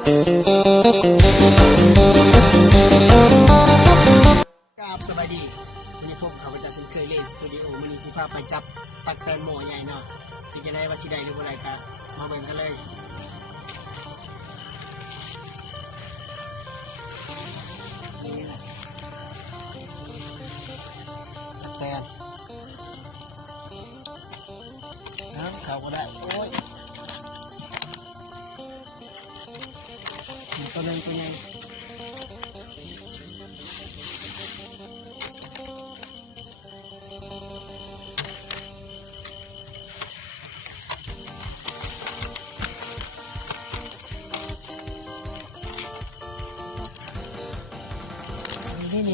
ครับสบายดีวันนี้พบกับอาจารย์เซนเคยเล่นสตูดิโอมินิสิภาพไปจับตักแตนโมใหญ่เนาะเป็นจะได้ว่าชิได้หรืออะไรกันมาเบิ่งกันเลยตักแตนน้ำเขาก็ได้โอ้ยตัวนึงตัวใหญ่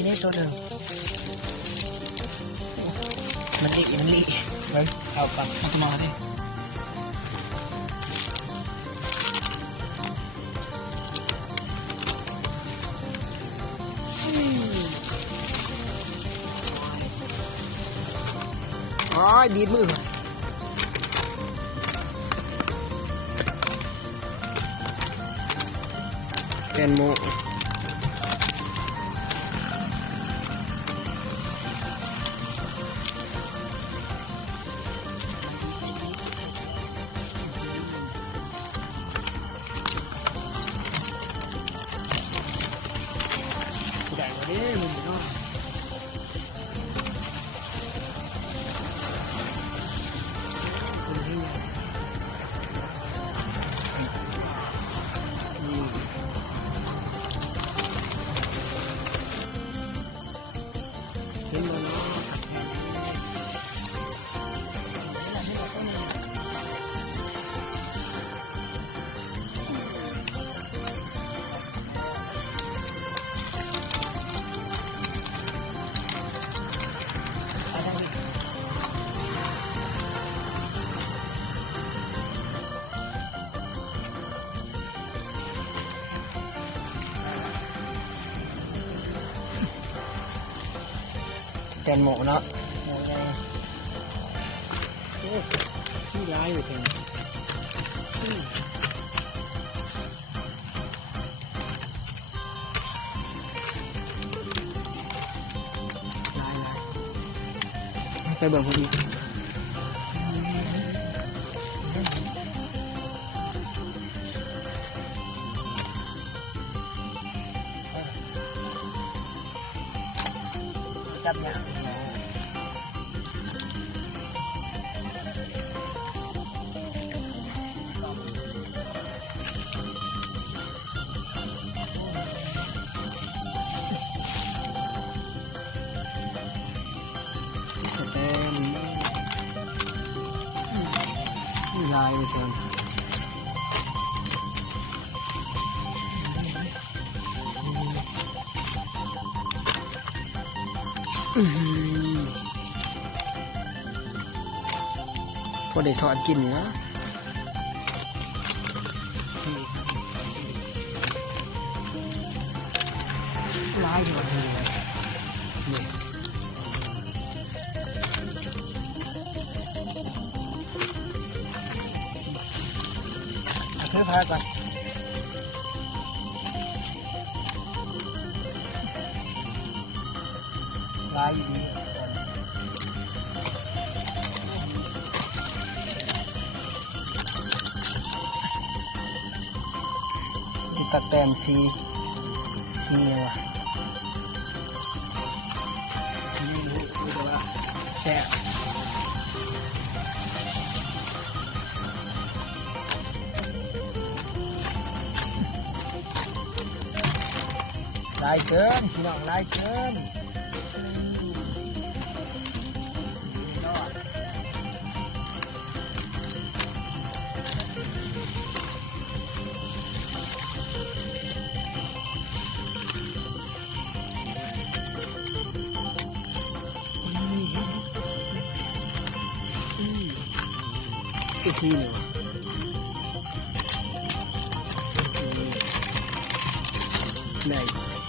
นี่ตัวหนึ่งมันลิไว้เอาปังเอาตัวมาดิอ๋อดีดมือแตนโมใหญ่กว่านี้มันเนาะเห็นแล้วเนาะแตนโมเนาะโอ้ที่ร้ายอยู่แทนร้ายไปเบิ่งพอดีจับเนี่ยลายเลยคนพอได้ถอดกินนะลายอยู่นี่ซื้อพายก่อนลายอยู่ดีติดตักแตนสีว่ะแซ่บลายเกินพี่น้องลายเกินอีซีหนึ่งได้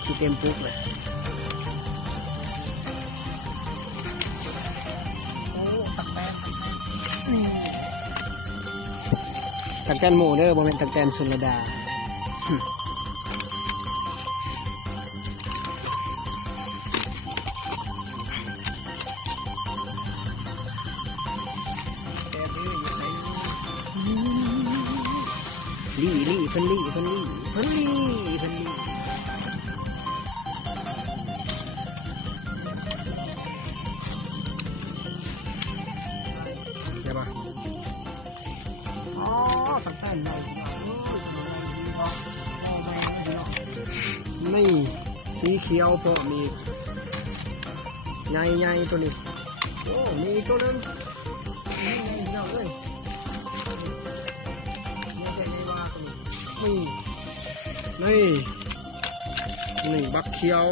ที่เต็มปุ๊บเลยโอ้ตักแตนตักแตนหมูเด้อบ่แม่นตักแตนสุรดา ลี่เพิ่นลี่เพิ่นลี่เพิ่นลี่เพิ่นลี่เดี๋ยวมาอ๋อตั้งแต่ใหญ่นี่สีเขียวพวกมีใหญ่ๆตัวนี้โอ้มีตัวนึงนี่เนาะเลยนี่บักเขียว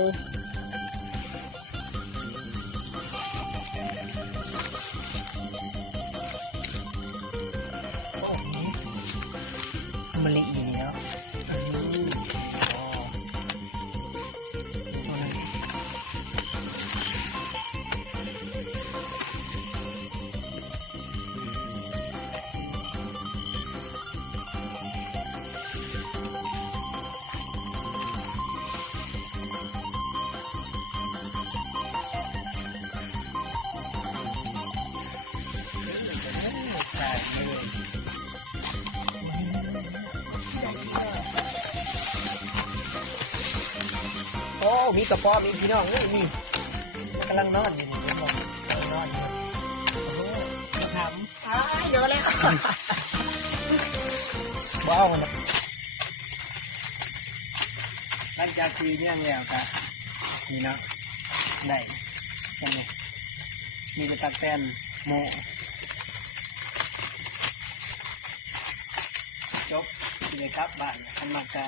มันเล็กดีเนาะโอ้มีกระป๋อมีพี่น้องนี่กำลังนอนอยู่นี่กำลังนอนอยู่โอ้โหมาถามเดี๋ยวแล้วว้าวหลังจากที่เลี้ยงแล้วก็นี่เนาะได้ยังไงมีกระตักแตนโมจบเลยครับบ้านทำมากา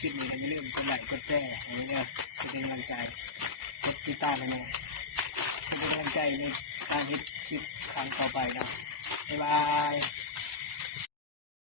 คลิปนี้ไม่ลืมกดไลค์กดแชร์อันนี้เนี่ยจะเป็นกำลังใจกดติดตามไปเนี่ยจะเป็นกำลังใจในการเฮ็ดคลิปทางต่อไป